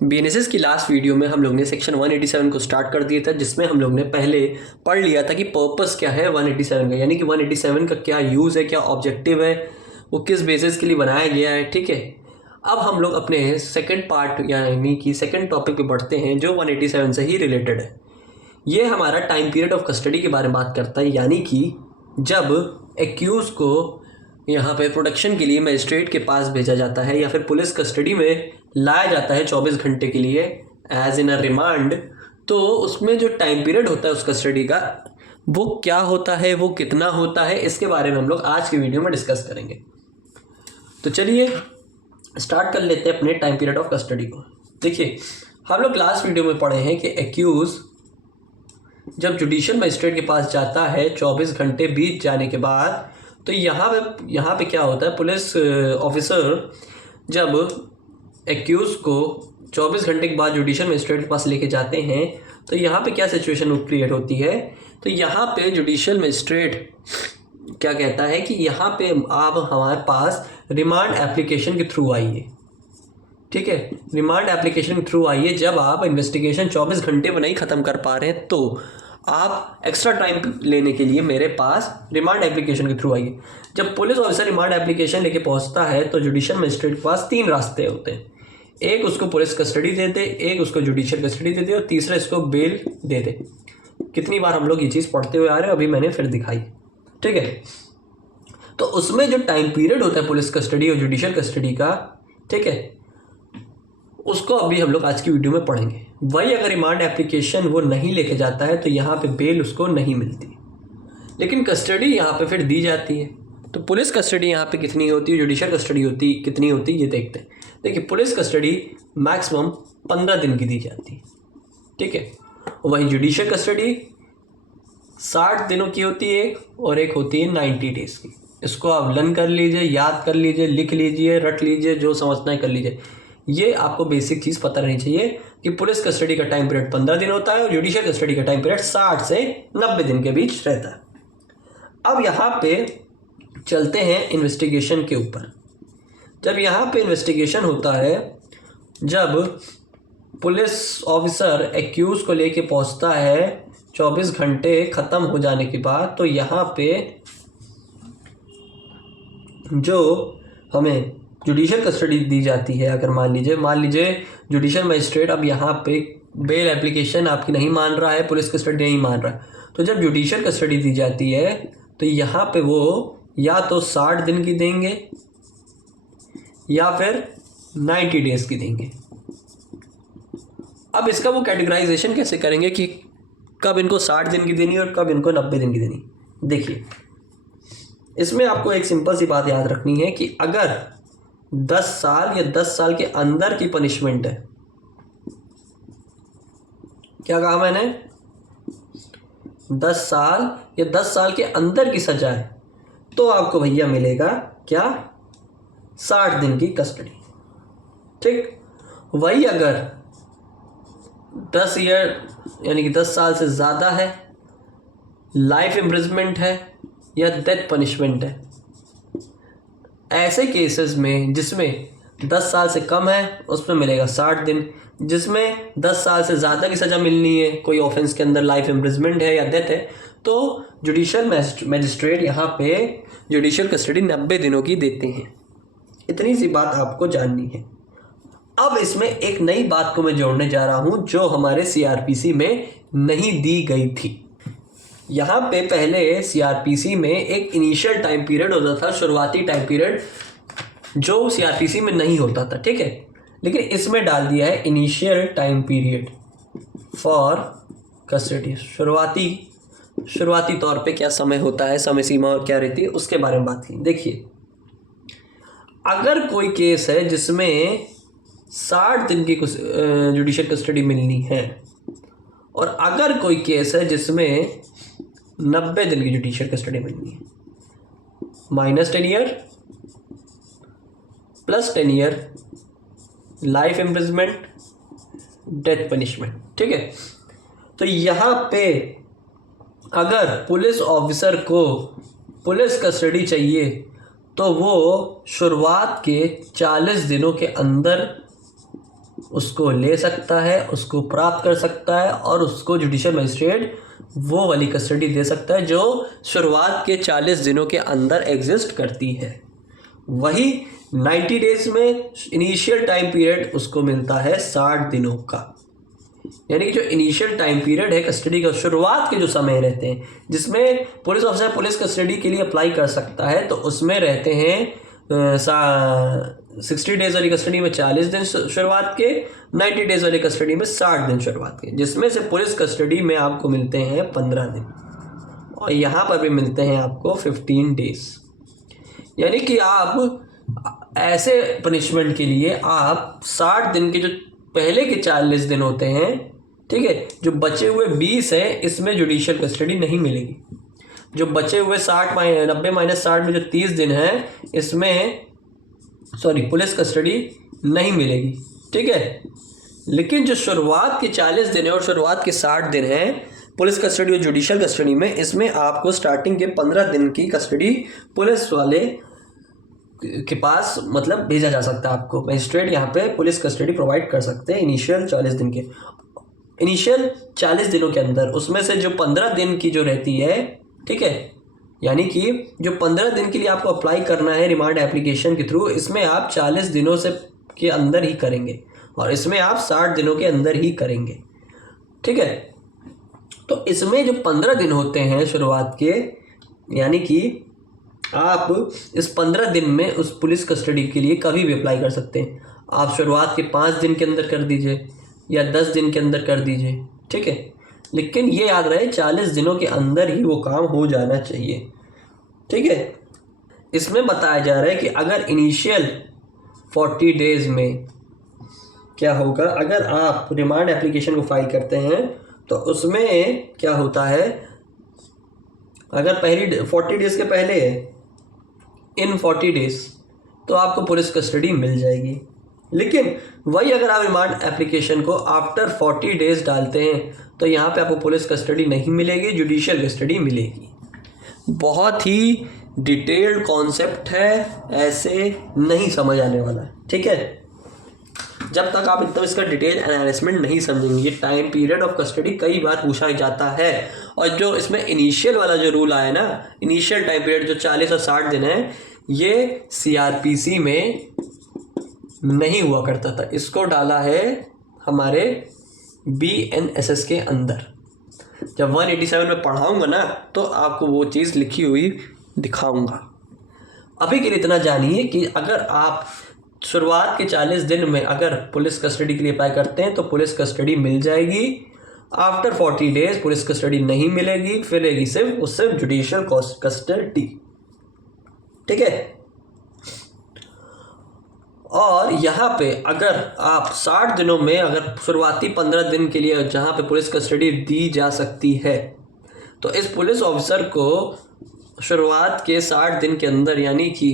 BNSS की last video में हम लोग ने सेक्शन 187 को स्टार्ट कर दिया था, जिसमें हम लोग ने पहले पढ़ लिया था कि पर्पस क्या है 187 का, यानी कि 187 का क्या यूज़ है, क्या ऑब्जेक्टिव है, वो किस बेसिस के लिए बनाया गया है। ठीक है, अब हम लोग अपने सेकंड पार्ट यानी कि सेकंड टॉपिक पे बढ़ते हैं जो 187 से ही रिलेटेड है। ये हमारा टाइम पीरियड ऑफ कस्टडी के बारे में बात करता है, यानी कि जब एक्यूज़ को यहाँ पे प्रोटेक्शन के लिए मजिस्ट्रेट के पास भेजा जाता है या फिर पुलिस कस्टडी में लाया जाता है 24 घंटे के लिए एज इन अ रिमांड, तो उसमें जो टाइम पीरियड होता है उस कस्टडी का वो क्या होता है, वो कितना होता है, इसके बारे में हम लोग आज की वीडियो में डिस्कस करेंगे। तो चलिए स्टार्ट कर लेते हैं अपने टाइम पीरियड ऑफ कस्टडी को। देखिए, हम लोग लास्ट वीडियो में पढ़े हैं कि एक्यूज़ जब जुडिशियल मजिस्ट्रेट के पास जाता है 24 घंटे बीत जाने के बाद, तो यहाँ पे क्या होता है, पुलिस ऑफिसर जब एक्यूज़ को 24 घंटे के बाद जुडिशियल मजिस्ट्रेट के पास लेके जाते हैं तो यहाँ पे क्या सिचुएशन क्रिएट होती है। तो यहाँ पे जुडिशियल मजिस्ट्रेट क्या कहता है कि यहाँ पे आप हमारे पास रिमांड एप्लीकेशन के थ्रू आइए। ठीक है, रिमांड एप्लीकेशन के थ्रू आइए। जब आप इन्वेस्टिगेशन 24 घंटे में नहीं ख़त्म कर पा रहे हैं तो आप एक्स्ट्रा टाइम लेने के लिए मेरे पास रिमांड एप्लीकेशन के थ्रू आइए। जब पुलिस ऑफिसर रिमांड एप्लीकेशन लेके पहुंचता है तो जुडिशियल मजिस्ट्रेट के पास 3 रास्ते होते हैं। एक उसको पुलिस कस्टडी दे दे, एक उसको जुडिशियल कस्टडी दे दे और तीसरा इसको बेल दे दे। कितनी बार हम लोग ये चीज़ पढ़ते हुए आ रहे हैं, अभी मैंने फिर दिखाई। ठीक है, तो उसमें जो टाइम पीरियड होता है पुलिस कस्टडी और जुडिशियल कस्टडी का, ठीक है, उसको अभी हम लोग आज की वीडियो में पढ़ेंगे। वही अगर रिमांड एप्लीकेशन वो नहीं लेके जाता है तो यहाँ पे बेल उसको नहीं मिलती, लेकिन कस्टडी यहाँ पे फिर दी जाती है। तो पुलिस कस्टडी यहाँ पे कितनी होती है, जुडिशियल कस्टडी होती कितनी होती है, ये देखते हैं। देखिए, पुलिस कस्टडी मैक्सिमम 15 दिन की दी जाती है। ठीक है, वही जुडिशियल कस्टडी 60 दिनों की होती है एक, और एक होती है 90 डेज़ की। इसको आप लर्न कर लीजिए, याद कर लीजिए, लिख लीजिए, रट लीजिए, जो समझना है कर लीजिए। ये आपको बेसिक चीज़ पता रहनी चाहिए कि पुलिस कस्टडी का टाइम पीरियड 15 दिन होता है और जुडिशियल कस्टडी का टाइम पीरियड 60 से 90 दिन के बीच रहता है। अब यहाँ पे चलते हैं इन्वेस्टिगेशन के ऊपर। जब यहाँ पे इन्वेस्टिगेशन होता है, जब पुलिस ऑफिसर एक्यूज़ को लेके पहुँचता है 24 घंटे ख़त्म हो जाने के बाद, तो यहाँ पे जो हमें जुडिशियल कस्टडी दी जाती है, अगर मान लीजिए जुडिशियल मजिस्ट्रेट अब यहाँ पे बेल एप्लीकेशन आपकी नहीं मान रहा है, पुलिस कस्टडी नहीं मान रहा है, तो जब जुडिशियल कस्टडी दी जाती है तो यहाँ पे वो या तो 60 दिन की देंगे या फिर 90 डेज़ की देंगे। अब इसका वो कैटेगराइजेशन कैसे करेंगे कि कब इनको 60 दिन की देनी और कब इनको 90 दिन की देनी। देखिए, इसमें आपको एक सिंपल सी बात याद रखनी है कि अगर 10 साल या 10 साल के अंदर की पनिशमेंट है, क्या कहा मैंने, 10 साल या 10 साल के अंदर की सजा है, तो आपको भैया मिलेगा क्या, 60 दिन की कस्टडी। ठीक, वही अगर 10 ईयर यानी कि 10 साल से ज़्यादा है, लाइफ इम्प्रिजमेंट है या डेथ पनिशमेंट है, ऐसे केसेस में जिसमें 10 साल से कम है उसमें मिलेगा 60 दिन। जिसमें 10 साल से ज़्यादा की सज़ा मिलनी है, कोई ऑफेंस के अंदर लाइफ इम्प्रिजमेंट है या डेथ है, तो जुडिशियल मजिस्ट्रेट यहाँ पे जुडिशियल कस्टडी 90 दिनों की देते हैं। इतनी सी बात आपको जाननी है। अब इसमें एक नई बात को मैं जोड़ने जा रहा हूँ जो हमारे सीआरपीसी में नहीं दी गई थी। यहाँ पे पहले सीआरपीसी में एक इनिशियल टाइम पीरियड होता था, शुरुआती टाइम पीरियड, जो सीआरपीसी में नहीं होता था। ठीक है, लेकिन इसमें डाल दिया है initial time period for custody. शुरुआती तौर पे क्या समय होता है, समय सीमा क्या रहती है, उसके बारे में बात की। देखिए, अगर कोई केस है जिसमें 60 दिन की जुडिशियल कस्टडी मिलनी है और अगर कोई केस है जिसमें 90 दिन की जुडिशियल कस्टडी मिलनी है, -10 year +10 year, life imprisonment, death punishment. ठीक है, तो यहाँ पे अगर पुलिस ऑफिसर को पुलिस कस्टडी चाहिए तो वो शुरुआत के 40 दिनों के अंदर उसको ले सकता है, उसको प्राप्त कर सकता है और उसको जुडिशियल मजिस्ट्रेट वो वाली कस्टडी दे सकता है जो शुरुआत के 40 दिनों के अंदर एग्जिस्ट करती है। वही 90 डेज में इनिशियल टाइम पीरियड उसको मिलता है 60 दिनों का। यानी कि जो इनिशियल टाइम पीरियड है कस्टडी का, शुरुआत के जो समय रहते हैं जिसमें पुलिस ऑफिसर पुलिस कस्टडी के लिए अप्लाई कर सकता है, तो उसमें रहते हैं 60 डेज वाली कस्टडी में 40 दिन शुरुआत के, 90 डेज वाली कस्टडी में 60 दिन शुरुआत के, जिसमें से पुलिस कस्टडी में आपको मिलते हैं 15 दिन और यहाँ पर भी मिलते हैं आपको 15 डेज। यानी कि आप ऐसे पनिशमेंट के लिए आप 60 दिन के जो पहले के 40 दिन होते हैं, ठीक है, जो बचे हुए 20 है इसमें जुडिशियल कस्टडी नहीं मिलेगी। जो बचे हुए 90 माइनस 60 में जो 30 दिन है इसमें पुलिस कस्टडी नहीं मिलेगी, ठीक है। लेकिन जो शुरुआत के 40 दिन है और शुरुआत के 60 दिन है पुलिस कस्टडी और जुडिशियल कस्टडी में, इसमें आपको स्टार्टिंग के 15 दिन की कस्टडी पुलिस वाले के पास मतलब भेजा जा सकता है। आपको मजिस्ट्रेट यहाँ पे पुलिस कस्टडी प्रोवाइड कर सकते हैं इनिशियल 40 दिन के, इनिशियल 40 दिनों के अंदर। उसमें से जो 15 दिन की जो रहती है, ठीक है, यानी कि जो 15 दिन के लिए आपको अप्लाई करना है रिमांड एप्लीकेशन के थ्रू, इसमें आप 40 दिनों से के अंदर ही करेंगे और इसमें आप 60 दिनों के अंदर ही करेंगे, ठीक है। तो इसमें जो 15 दिन होते हैं शुरुआत के, यानी कि आप इस 15 दिन में उस पुलिस कस्टडी के लिए कभी भी अप्लाई कर सकते हैं। आप शुरुआत के 5 दिन के अंदर कर दीजिए या 10 दिन के अंदर कर दीजिए, ठीक है। लेकिन ये याद रहे 40 दिनों के अंदर ही वो काम हो जाना चाहिए, ठीक है। इसमें बताया जा रहा है कि अगर इनिशियल 40 डेज में क्या होगा, अगर आप रिमांड एप्लीकेशन को फाइल करते हैं तो उसमें क्या होता है, अगर पहली 40 डेज के पहले है इन 40 डेज तो आपको पुलिस कस्टडी मिल जाएगी। लेकिन वही अगर आप रिमांड एप्लीकेशन को आफ्टर 40 डेज डालते हैं तो यहाँ पे आपको पुलिस कस्टडी नहीं मिलेगी, जुडिशियल कस्टडी मिलेगी। बहुत ही डिटेल्ड कॉन्सेप्ट है, ऐसे नहीं समझ आने वाला है, ठीक है। जब तक आप एकदम इसका डिटेल एनालिसिसमेंट नहीं समझेंगे। ये टाइम पीरियड ऑफ कस्टडी कई बार पूछा जाता है और जो इसमें इनिशियल वाला जो रूल आया ना, इनिशियल टाइम पीरियड जो 40 और 60 दिन है, ये सीआरपीसी में नहीं हुआ करता था। इसको डाला है हमारे बीएनएसएस के अंदर। जब 187 में पढ़ाऊंगा ना तो आपको वो चीज़ लिखी हुई दिखाऊंगा। अभी के लिए इतना जानिए कि अगर आप शुरुआत के 40 दिन में अगर पुलिस कस्टडी के लिए अप्लाई करते हैं तो पुलिस कस्टडी मिल जाएगी। आफ्टर 40 डेज पुलिस कस्टडी नहीं मिलेगी, मिलेगी सिर्फ जुडिशियल कस्टडी, ठीक है। और यहाँ पे अगर आप 60 दिनों में अगर शुरुआती 15 दिन के लिए जहाँ पे पुलिस कस्टडी दी जा सकती है, तो इस पुलिस ऑफिसर को शुरुआत के 60 दिन के अंदर, यानी कि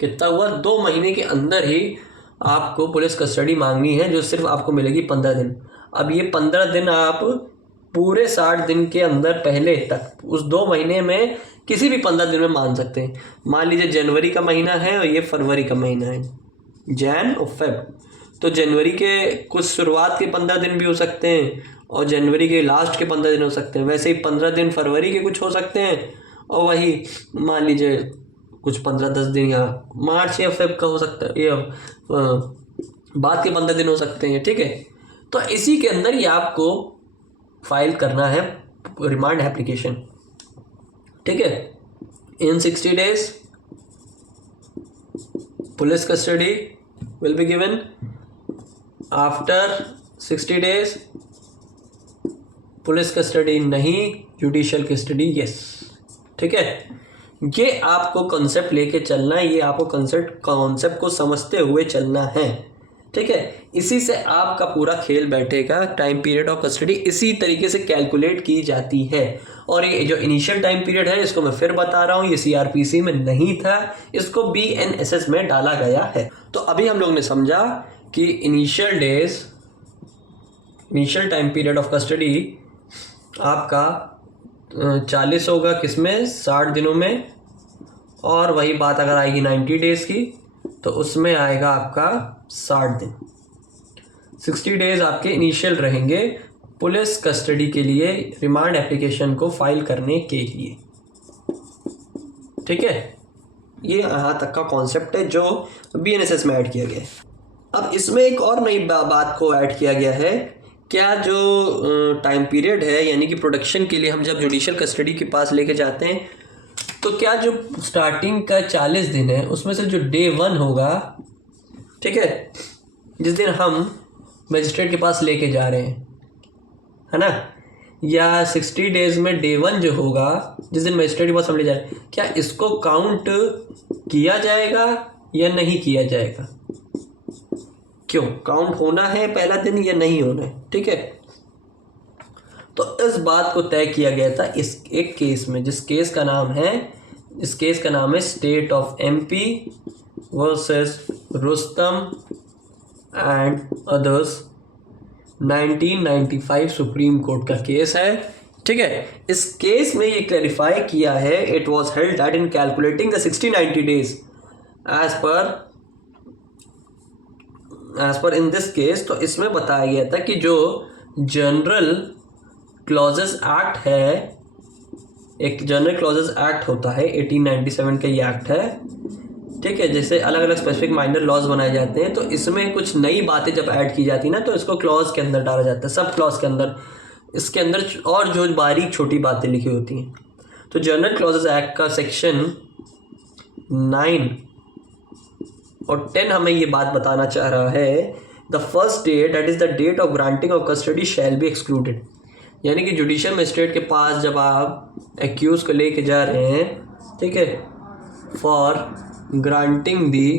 कितना हुआ, 2 महीने के अंदर ही आपको पुलिस कस्टडी मांगनी है, जो सिर्फ आपको मिलेगी 15 दिन। अब ये 15 दिन आप पूरे 60 दिन के अंदर पहले तक उस 2 महीने में किसी भी 15 दिन में मान सकते हैं। मान लीजिए जनवरी का महीना है और ये फरवरी का महीना है, जैन और फेब, तो जनवरी के कुछ शुरुआत के 15 दिन भी हो सकते हैं और जनवरी के लास्ट के 15 दिन हो सकते हैं। वैसे ही 15 दिन फरवरी के कुछ हो सकते हैं और वही मान लीजिए कुछ 15-10 दिन यहाँ मार्च या फेब का हो सकता है, या बाद के 15 दिन हो सकते हैं, ठीक है। तो इसी के अंदर ही आपको फाइल करना है रिमांड एप्लीकेशन, ठीक है। इन 60 days police custody will be given, after 60 days police custody नहीं, जुडिशियल कस्टडी यस, ठीक है। ये आपको कॉन्सेप्ट लेके चलना है, ये आपको कॉन्सेप्ट को समझते हुए चलना है, ठीक है। इसी से आपका पूरा खेल बैठेगा। टाइम पीरियड ऑफ कस्टडी इसी तरीके से कैलकुलेट की जाती है। और ये जो इनिशियल टाइम पीरियड है इसको मैं फिर बता रहा हूँ, ये सीआरपीसी में नहीं था, इसको बीएनएसएस में डाला गया है। तो अभी हम लोग ने समझा कि initial time period of custody आपका 40 होगा, किसमें, 60 दिनों में। और वही बात अगर आएगी 90 डेज की तो उसमें आएगा आपका 60 दिन। 60 डेज आपके इनिशियल रहेंगे पुलिस कस्टडी के लिए रिमांड एप्लीकेशन को फाइल करने के लिए। ठीक है, ये यहाँ तक का कॉन्सेप्ट है जो BNSS में ऐड किया गया है। अब इसमें एक और नई बात को ऐड किया गया है, क्या जो टाइम पीरियड है यानी कि प्रोडक्शन के लिए हम जब जुडिशियल कस्टडी के पास लेके जाते हैं तो क्या जो स्टार्टिंग का 40 दिन है उसमें से जो डे 1 होगा, ठीक है, जिस दिन हम मजिस्ट्रेट के पास लेके जा रहे हैं, है ना, या 60 डेज में डे 1 जो होगा जिस दिन मजिस्ट्रेट के पास हम ले जा रहे हैं, क्या इसको काउंट किया जाएगा या नहीं किया जाएगा? क्यों काउंट होना है पहला दिन या नहीं होना है? ठीक है, तो इस बात को तय किया गया था इस एक केस में, इस केस का नाम है state of MP versus Rustam and others, 1995 supreme court का केस है। ठीक है, इस केस में ये क्लैरिफाई किया है, it was held that in calculating the 60-90 days as per in this case, तो इसमें बताया गया था कि जो जनरल क्लॉजेस एक्ट है, एक जनरल क्लॉजेस एक्ट होता है 1897 का ये एक्ट है, ठीक है, जैसे अलग अलग स्पेसिफिक माइनर लॉज बनाए जाते हैं, तो इसमें कुछ नई बातें जब ऐड की जाती है ना तो इसको क्लॉज के अंदर डाला जाता है, सब क्लॉज के अंदर, इसके अंदर और जो बारीक छोटी बातें लिखी होती हैं। तो जनरल क्लॉजेस एक्ट का सेक्शन 9 और 10 हमें ये बात बताना चाह रहा है, the first date that is the date of granting of custody shall be excluded, यानी कि जुडिशियल मजिस्ट्रेट के पास जब आप एक्यूज को लेके जा रहे हैं, ठीक है, फॉर ग्रांटिंग दी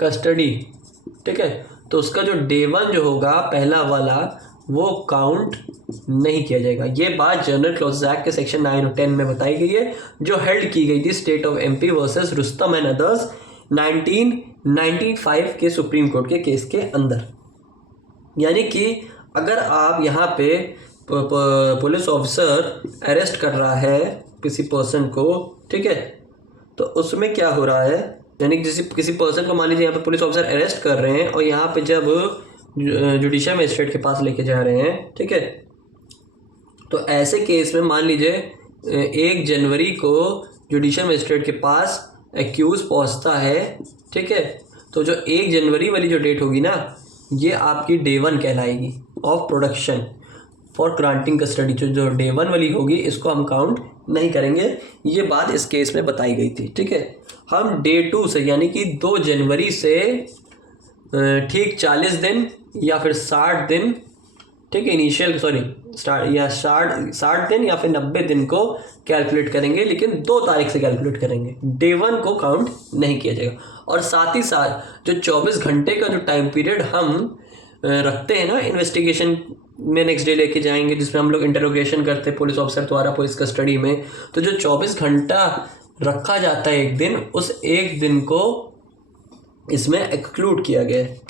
कस्टडी, ठीक है, तो उसका जो डे 1 जो होगा पहला वाला वो काउंट नहीं किया जाएगा। ये बात जनरल क्लॉजेस एक्ट के सेक्शन 9 और 10 में बताई गई है, जो हेल्ड की गई थी state of MP versus Rustam and others 1995 के सुप्रीम कोर्ट के केस के अंदर। यानी कि अगर आप यहाँ पे पुलिस ऑफिसर अरेस्ट कर रहा है किसी पर्सन को, ठीक है, तो उसमें क्या हो रहा है, यानी कि किसी पर्सन को मान लीजिए यहाँ पे पुलिस ऑफिसर अरेस्ट कर रहे हैं और यहाँ पे जब जुडिशियल मजिस्ट्रेट के पास लेके जा रहे हैं, ठीक है, तो ऐसे केस में मान लीजिए 1 जनवरी को जुडिशियल मजिस्ट्रेट के पास एक्यूज पहुँचता है, ठीक है, तो जो 1 जनवरी वाली जो डेट होगी ना, ये आपकी डे 1 कहलाएगी of production for granting custody. जो डे 1 वाली होगी इसको हम काउंट नहीं करेंगे, ये बात इस केस में बताई गई थी। ठीक है, हम डे 2 से यानी कि 2 जनवरी से ठीक 40 दिन या फिर 60 दिन, ठीक है, इनिशियल स्टार्ट या 60 दिन या फिर 90 दिन को कैलकुलेट करेंगे, लेकिन 2 तारीख से कैलकुलेट करेंगे, डे 1 को काउंट नहीं किया जाएगा। और साथ ही साथ जो 24 घंटे का जो टाइम पीरियड हम रखते हैं ना इन्वेस्टिगेशन में, नेक्स्ट डे लेके जाएंगे जिसमें हम लोग इंटरोगेशन करते हैं पुलिस ऑफिसर द्वारा पुलिस कस्टडी में, तो जो 24 घंटा रखा जाता है एक दिन, उस एक दिन को इसमें एक्सक्लूड किया गया है।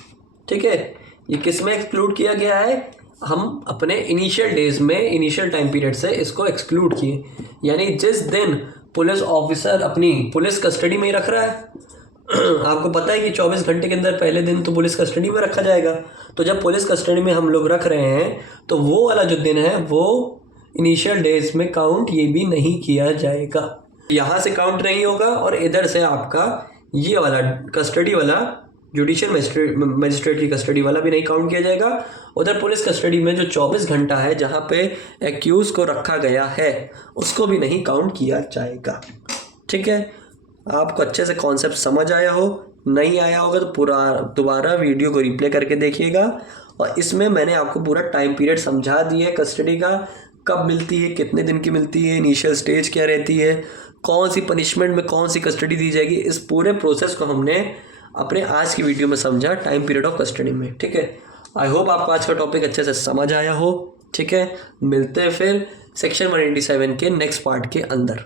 ठीक है, ये किस में एक्सक्लूड किया गया है, हम अपने इनिशियल डेज में इनिशियल टाइम पीरियड से इसको एक्सक्लूड किए, यानी जिस दिन पुलिस ऑफिसर अपनी पुलिस कस्टडी में ही रख रहा है, आपको पता है कि 24 घंटे के अंदर पहले दिन तो पुलिस कस्टडी में रखा जाएगा, तो जब पुलिस कस्टडी में हम लोग रख रहे हैं तो वो वाला जो दिन है वो इनिशियल डेज में काउंट ये भी नहीं किया जाएगा, यहाँ से काउंट नहीं होगा और इधर से आपका ये वाला कस्टडी वाला जुडिशियल मजिस्ट्रेट की कस्टडी वाला भी नहीं काउंट किया जाएगा। उधर पुलिस कस्टडी में जो 24 घंटा है जहाँ पे एक्यूज को रखा गया है उसको भी नहीं काउंट किया जाएगा। ठीक है, आपको अच्छे से कॉन्सेप्ट समझ आया हो, नहीं आया होगा तो पूरा दोबारा वीडियो को रिप्ले करके देखिएगा, और इसमें मैंने आपको पूरा टाइम पीरियड समझा दिया है कस्टडी का, कब मिलती है, कितने दिन की मिलती है, इनिशियल स्टेज क्या रहती है, कौन सी पनिशमेंट में कौन सी कस्टडी दी जाएगी, इस पूरे प्रोसेस को हमने अपने आज की वीडियो में समझा टाइम पीरियड ऑफ कस्टडी में। ठीक है, आई होप आपको आज का टॉपिक अच्छे से समझ आया हो। ठीक है, मिलते हैं फिर सेक्शन 187 के नेक्स्ट पार्ट के अंदर।